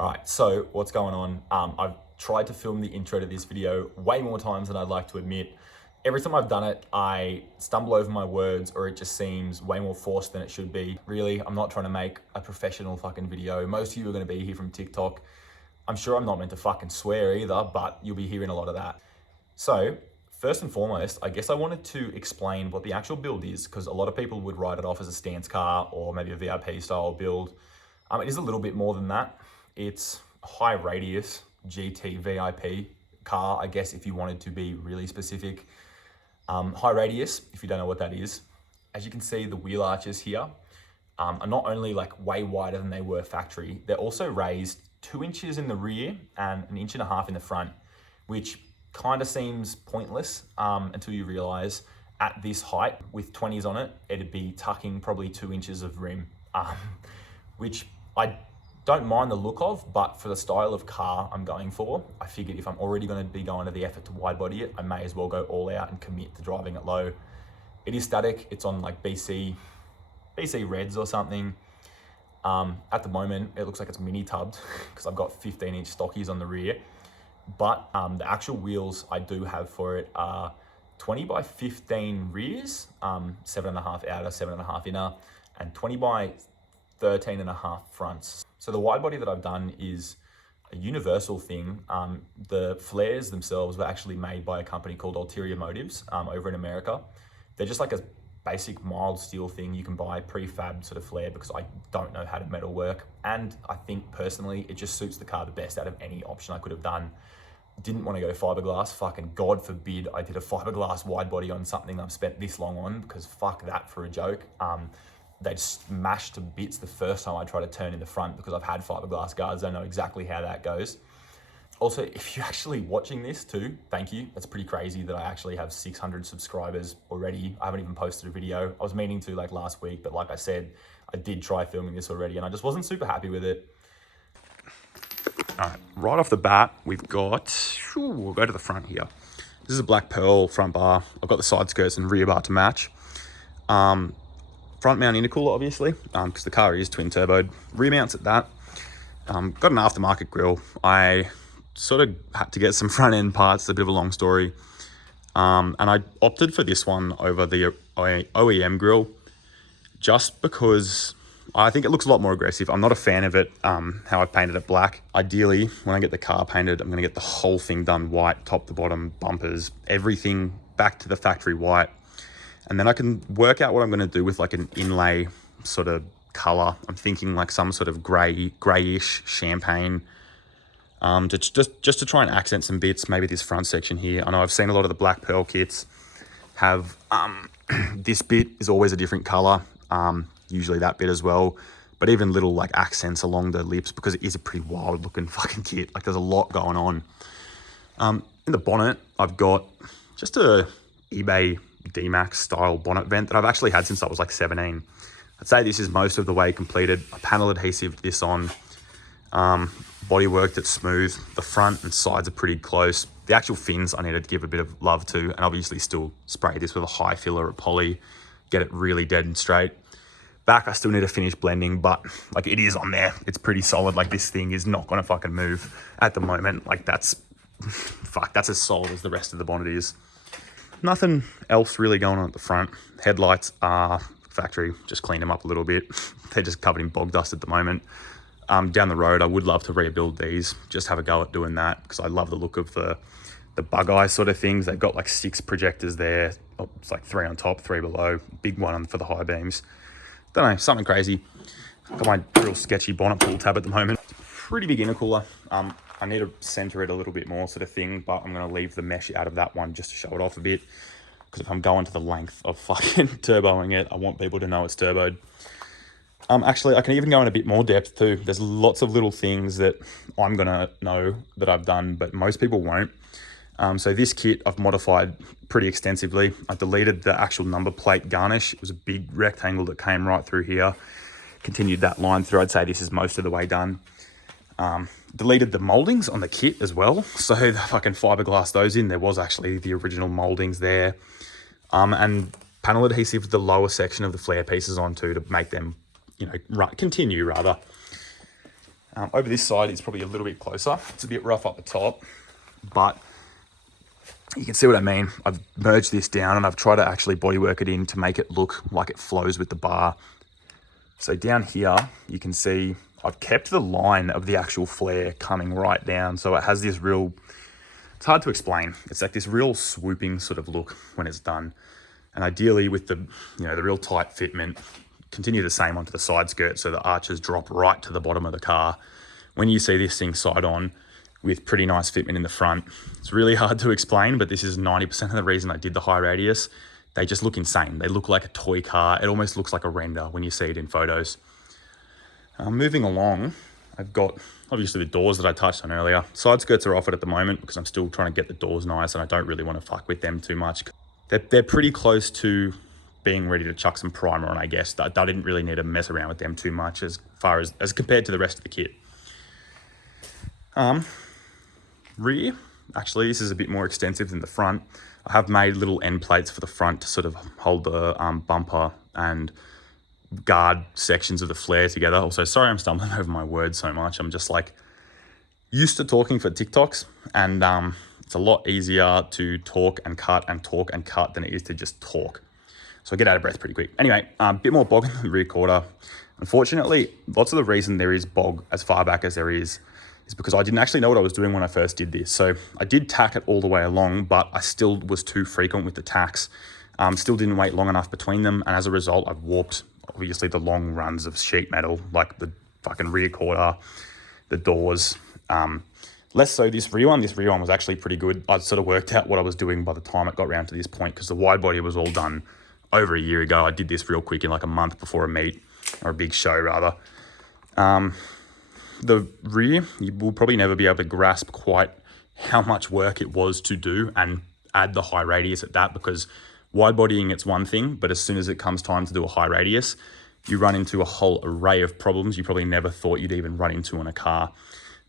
All right, so what's going on? I've tried to film the intro to this video way more times than I'd like to admit. Every time I've done it, I stumble over my words or it just seems way more forced than it should be. Really, I'm not trying to make a professional fucking video. Most of you are gonna be here from TikTok. I'm sure I'm not meant to fucking swear either, but you'll be hearing a lot of that. So, first and foremost, I guess I wanted to explain what the actual build is, because a lot of people would write it off as a stance car or maybe a VIP style build. It is a little bit more than that. It's a high radius GT VIP car, I guess, if you wanted to be really specific. High radius, if you don't know what that is, as you can see, the wheel arches here are not only like way wider than they were factory, they're also raised 2 inches in the rear and 1.5 inches in the front, which kind of seems pointless until you realize at this height with 20s on it, it'd be tucking probably 2 inches of rim, which I don't mind the look of, but for the style of car I'm going for, I figured if I'm already going to be going to the effort to wide body it, I may as well go all out and commit to driving it low. It is static. It's on like BC Reds or something. At the moment, it looks like it's mini tubbed because I've got 15-inch stockies on the rear. But the actual wheels I do have for it are 20 by 15 rears, 7.5 outer, 7.5 inner, and 20 by 13.5 fronts. So the wide body that I've done is a universal thing. The flares themselves were actually made by a company called Ulterior Motives over in America. They're just like a basic mild steel thing you can buy, prefab sort of flare, because I don't know how to metal work. And I think personally, it just suits the car the best out of any option I could have done. Didn't want to go fiberglass. Fucking God forbid I did a fiberglass wide body on something I've spent this long on, because fuck that for a joke. They smashed to bits the first time I tried to turn in the front because I've had fiberglass guards. I know exactly how that goes. Also, if you're actually watching this too, thank you. That's pretty crazy that I actually have 600 subscribers already. I haven't even posted a video. I was meaning to like last week, but like I said, I did try filming this already and I just wasn't super happy with it. All right off the bat, we've got, we'll go to the front here. This is a black pearl front bar. I've got the side skirts and rear bar to match. Front mount intercooler, obviously, because the car is twin turboed. Rear mounts at that. Got an aftermarket grille. I sort of had to get some front end parts. It's a bit of a long story. And I opted for this one over the OEM grille just because I think it looks a lot more aggressive. I'm not a fan of it, how I've painted it black. Ideally, when I get the car painted, I'm going to get the whole thing done white, top to bottom, bumpers, everything back to the factory white. And then I can work out what I'm going to do with like an inlay sort of color. I'm thinking like some sort of grayish champagne, just to try and accent some bits. Maybe this front section here. I know I've seen a lot of the black pearl kits have this bit is always a different color. Usually that bit as well. But even little like accents along the lips, because it is a pretty wild looking fucking kit. Like there's a lot going on. In the bonnet, I've got just a eBay D-Max style bonnet vent that I've actually had since I was like 17. I'd say this is most of the way completed. I panel adhesive this on. Bodywork that's smooth. The front and sides are pretty close. The actual fins I needed to give a bit of love to, and obviously still spray this with a high filler of poly, get it really dead and straight. Back I still need to finish blending, but like it is on there. It's pretty solid. Like this thing is not gonna fucking move at the moment. Like that's as solid as the rest of the bonnet is. Nothing else really going on at the front. Headlights are factory, just cleaned them up a little bit. They're just covered in bog dust at the moment. Down the road, I would love to rebuild these, just have a go at doing that, because I love the look of the bug eye sort of things. They've got like 6 projectors there. Oh, it's like 3 on top, 3 below, big one for the high beams. Don't know, something crazy. Got my real sketchy bonnet pull tab at the moment. Pretty big intercooler. I need to center it a little bit more sort of thing, but I'm going to leave the mesh out of that one just to show it off a bit. Because if I'm going to the length of fucking turboing it, I want people to know it's turboed. Actually, I can even go in a bit more depth too. There's lots of little things that I'm going to know that I've done, but most people won't. So this kit I've modified pretty extensively. I deleted the actual number plate garnish. It was a big rectangle that came right through here. Continued that line through. I'd say this is most of the way done. Deleted the moldings on the kit as well. So if I can fiberglass those in, there was actually the original moldings there. And panel adhesive the lower section of the flare pieces onto to make them, you know, continue rather. Over this side, it's probably a little bit closer. It's a bit rough up the top, but you can see what I mean. I've merged this down and I've tried to actually bodywork it in to make it look like it flows with the bar. So down here, you can see I've kept the line of the actual flare coming right down. So it has this real, it's hard to explain. It's like this real swooping sort of look when it's done. And ideally with the, the real tight fitment, continue the same onto the side skirt so the arches drop right to the bottom of the car. When you see this thing side on with pretty nice fitment in the front, it's really hard to explain, but this is 90% of the reason I did the high radius. They just look insane. They look like a toy car. It almost looks like a render when you see it in photos. Moving along, I've got obviously the doors that I touched on earlier. Side skirts are offered at the moment because I'm still trying to get the doors nice and I don't really want to fuck with them too much. They're pretty close to being ready to chuck some primer on, I guess. I didn't really need to mess around with them too much as far as compared to the rest of the kit. Rear, actually, this is a bit more extensive than the front. I have made little end plates for the front to sort of hold the bumper and guard sections of the flare together. Also, sorry I'm stumbling over my words so much. I'm just like used to talking for TikToks, and it's a lot easier to talk and cut than it is to just talk. So I get out of breath pretty quick. Anyway, a bit more bog in the rear quarter. Unfortunately, lots of the reason there is bog as far back as there is because I didn't actually know what I was doing when I first did this. So I did tack it all the way along, but I still was too frequent with the tacks. Still didn't wait long enough between them. And as a result, I've warped, obviously, the long runs of sheet metal, like the fucking rear quarter, the doors. Less so this rear one. This rear one was actually pretty good. I'd sort of worked out what I was doing by the time it got around to this point because the wide body was all done over a year ago. I did this real quick in like a month before a meet, or a big show rather. The rear, you will probably never be able to grasp quite how much work it was to do and add the high radius at that, because wide bodying, it's one thing, but as soon as it comes time to do a high radius, you run into a whole array of problems you probably never thought you'd even run into in a car.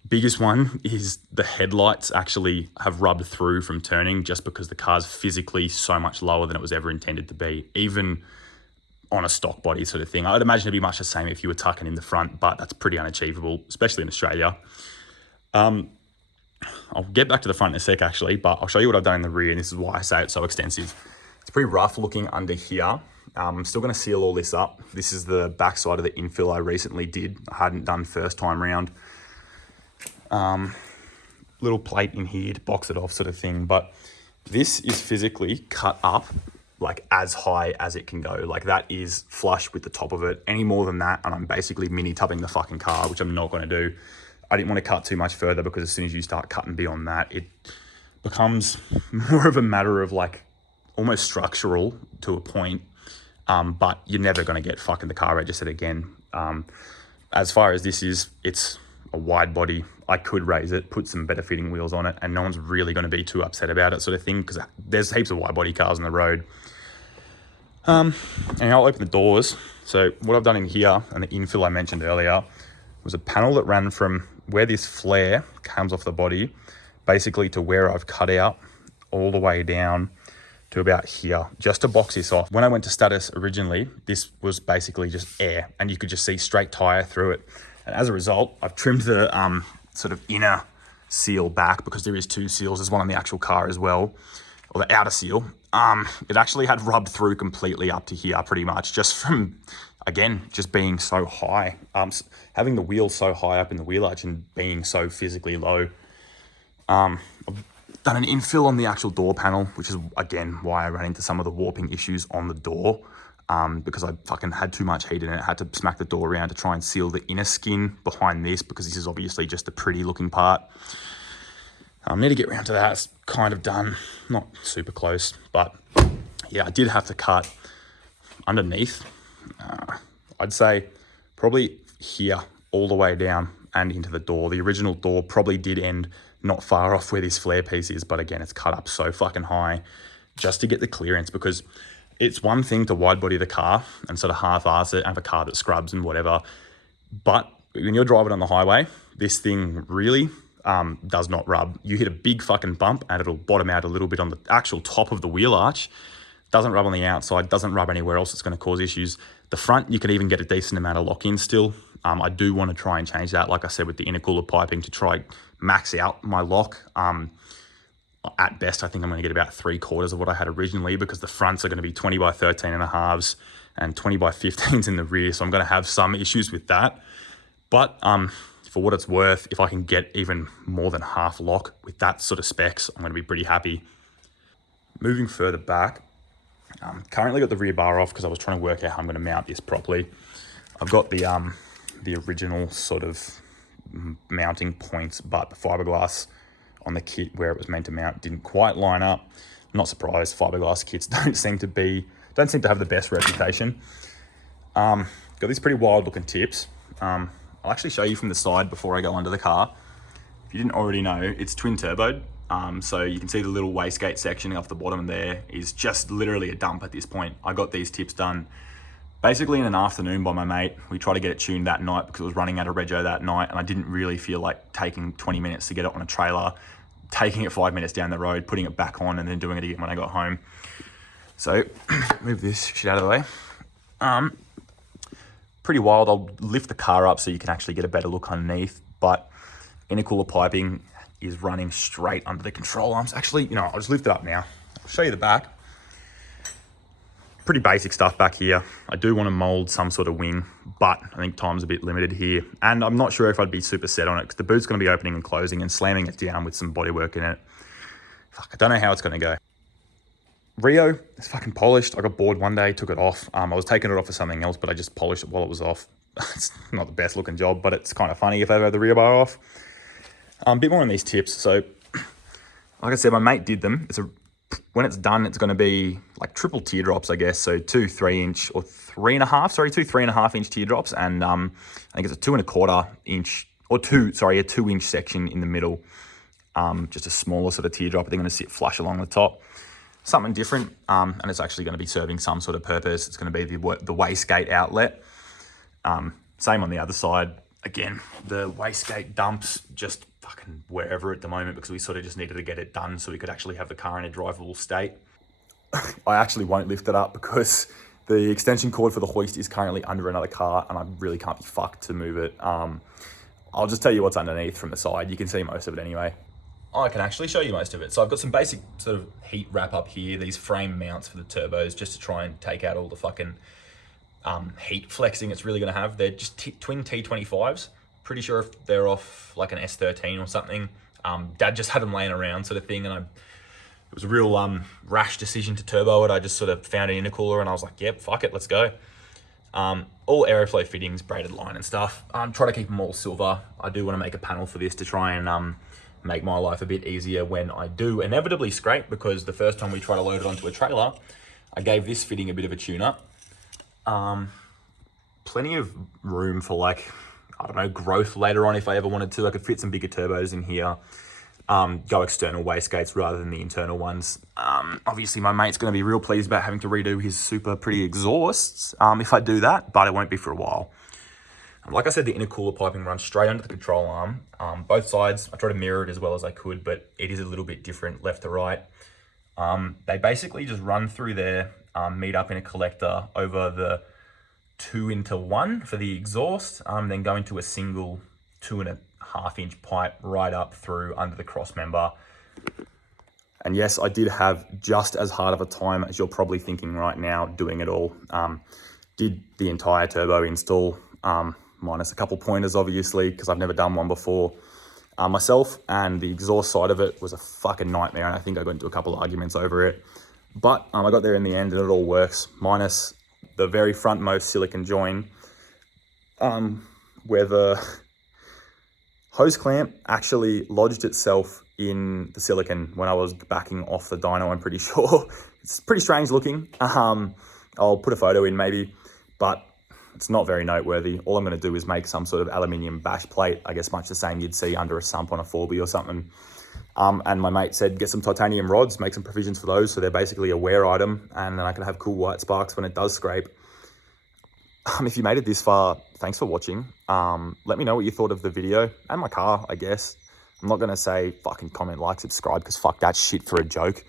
Biggest one is the headlights actually have rubbed through from turning just because the car's physically so much lower than it was ever intended to be, even on a stock body sort of thing. I'd imagine it'd be much the same if you were tucking in the front, but that's pretty unachievable, especially in Australia. I'll get back to the front in a sec actually, but I'll show you what I've done in the rear, and this is why I say it's so extensive. It's pretty rough looking under here. I'm still gonna seal all this up. This is the back side of the infill I recently did. I hadn't done first time round. Little plate in here to box it off sort of thing, but this is physically cut up like as high as it can go. Like that is flush with the top of it. Any more than that and I'm basically mini tubbing the fucking car, which I'm not going to do. I didn't want to cut too much further because as soon as you start cutting beyond that, it becomes more of a matter of like almost structural to a point, but you're never going to get fucking the car registered again. As far as this is, it's a wide body. I could raise it, put some better fitting wheels on it, and no one's really going to be too upset about it sort of thing, because there's heaps of wide body cars on the road. And I'll open the doors. So what I've done in here, and the infill I mentioned earlier, was a panel that ran from where this flare comes off the body, basically to where I've cut out all the way down to about here, just to box this off. When I went to status originally, this was basically just air, and you could just see straight tire through it. And as a result, I've trimmed the sort of inner seal back, because there is two seals. There's one on the actual car as well, or the outer seal. It actually had rubbed through completely up to here pretty much, just from, again, just being so high. Having the wheel so high up in the wheel arch and being so physically low. I've done an infill on the actual door panel, which is, again, why I ran into some of the warping issues on the door. Because I fucking had too much heat in it. I had to smack the door around to try and seal the inner skin behind this, because this is obviously just the pretty looking part. I need to get around to that. It's kind of done, not super close, but yeah, I did have to cut underneath. I'd say probably here all the way down and into the door. The original door probably did end not far off where this flare piece is, but again, it's cut up so fucking high just to get the clearance, because it's one thing to wide body the car and sort of half-arse it and have a car that scrubs and whatever. But when you're driving on the highway, this thing really does not rub. You hit a big fucking bump and it'll bottom out a little bit on the actual top of the wheel arch. Doesn't rub on the outside, doesn't rub anywhere else. It's going to cause issues. The front, you can even get a decent amount of lock-in still. I do want to try and change that, like I said, with the intercooler piping to try max out my lock. At best, I think I'm going to get about 3/4 of what I had originally, because the fronts are going to be 20 by 13 and a halves and 20 by 15s in the rear. So I'm going to have some issues with that. But for what it's worth, if I can get even more than half lock with that sort of specs, I'm going to be pretty happy. Moving further back, currently got the rear bar off because I was trying to work out how I'm going to mount this properly. I've got the original sort of mounting points, but the fiberglass on the kit where it was meant to mount didn't quite line up. I'm not surprised. Fiberglass kits don't seem to have the best reputation. Got these pretty wild looking tips. I'll actually show you from the side before I go under the car. If you didn't already know, it's twin turboed. So you can see the little wastegate section off the bottom there is just literally a dump at this point. I got these tips done basically in an afternoon by my mate. We tried to get it tuned that night because it was running out of rego that night, and I didn't really feel like taking 20 minutes to get it on a trailer, taking it 5 minutes down the road, putting it back on, and then doing it again when I got home. So move this shit out of the way. Pretty wild. I'll lift the car up so you can actually get a better look underneath, but intercooler piping is running straight under the control arms. Actually, I'll just lift it up now. I'll show you the back. Pretty basic stuff back here. I do want to mold some sort of wing, but I think time's a bit limited here. And I'm not sure if I'd be super set on it because the boot's going to be opening and closing and slamming it down with some bodywork in it. Fuck, I don't know how it's going to go. Rio is fucking polished. I got bored one day, took it off. I was taking it off for something else, but I just polished it while it was off. It's not the best looking job, but it's kind of funny if I have the rear bar off. A bit more on these tips. So, like I said, my mate did them. When it's done, it's going to be like triple teardrops, I guess. So two 3.5 inch teardrops, and I think it's a 2.25 inch or a 2 inch section in the middle. Just a smaller sort of teardrop. They're going to sit flush along the top. Something different, and it's actually going to be serving some sort of purpose. It's going to be the wastegate outlet. Same on the other side. Again, the wastegate dumps just fucking wherever at the moment because we sort of just needed to get it done so we could actually have the car in a drivable state. I actually won't lift it up because the extension cord for the hoist is currently under another car and I really can't be fucked to move it. I'll just tell you what's underneath from the side. You can see most of it anyway. I can actually show you most of it. So I've got some basic sort of heat wrap up here, these frame mounts for the turbos just to try and take out all the fucking heat flexing it's really going to have. They're just twin T25s. Pretty sure if they're off like an S13 or something. Dad just had them laying around sort of thing, and it was a real rash decision to turbo it. I just sort of found an intercooler and I was like, yep, fuck it, let's go. All Aeroflow fittings, braided line and stuff. Try to keep them all silver. I do want to make a panel for this to try and make my life a bit easier when I do inevitably scrape, because the first time we tried to load it onto a trailer, I gave this fitting a bit of a tune-up. Plenty of room for like, I don't know, growth later on if I ever wanted to. I could fit some bigger turbos in here, go external wastegates rather than the internal ones. Obviously my mate's going to be real pleased about having to redo his super pretty exhausts if I do that, but it won't be for a while. Like I said, the intercooler piping runs straight under the control arm. Both sides, I try to mirror it as well as I could, but it is a little bit different left to right. They basically just run through there, meet up in a collector over the 2-into-1 for the exhaust, then go into a single 2.5 inch pipe right up through under the cross member. And yes, I did have just as hard of a time as you're probably thinking right now doing it all. Did the entire turbo install, minus a couple pointers obviously, because I've never done one before myself, and the exhaust side of it was a fucking nightmare, and I think I got into a couple of arguments over it. But I got there in the end and it all works, minus the very frontmost silicon join, where the hose clamp actually lodged itself in the silicon when I was backing off the dyno, I'm pretty sure. It's pretty strange looking. I'll put a photo in maybe, but it's not very noteworthy. All I'm going to do is make some sort of aluminium bash plate, I guess much the same you'd see under a sump on a 4B or something. And my mate said, get some titanium rods, make some provisions for those, so they're basically a wear item, and then I can have cool white sparks when it does scrape. If you made it this far, thanks for watching. Let me know what you thought of the video and my car, I guess. I'm not going to say fucking comment, like, subscribe, because fuck that shit for a joke.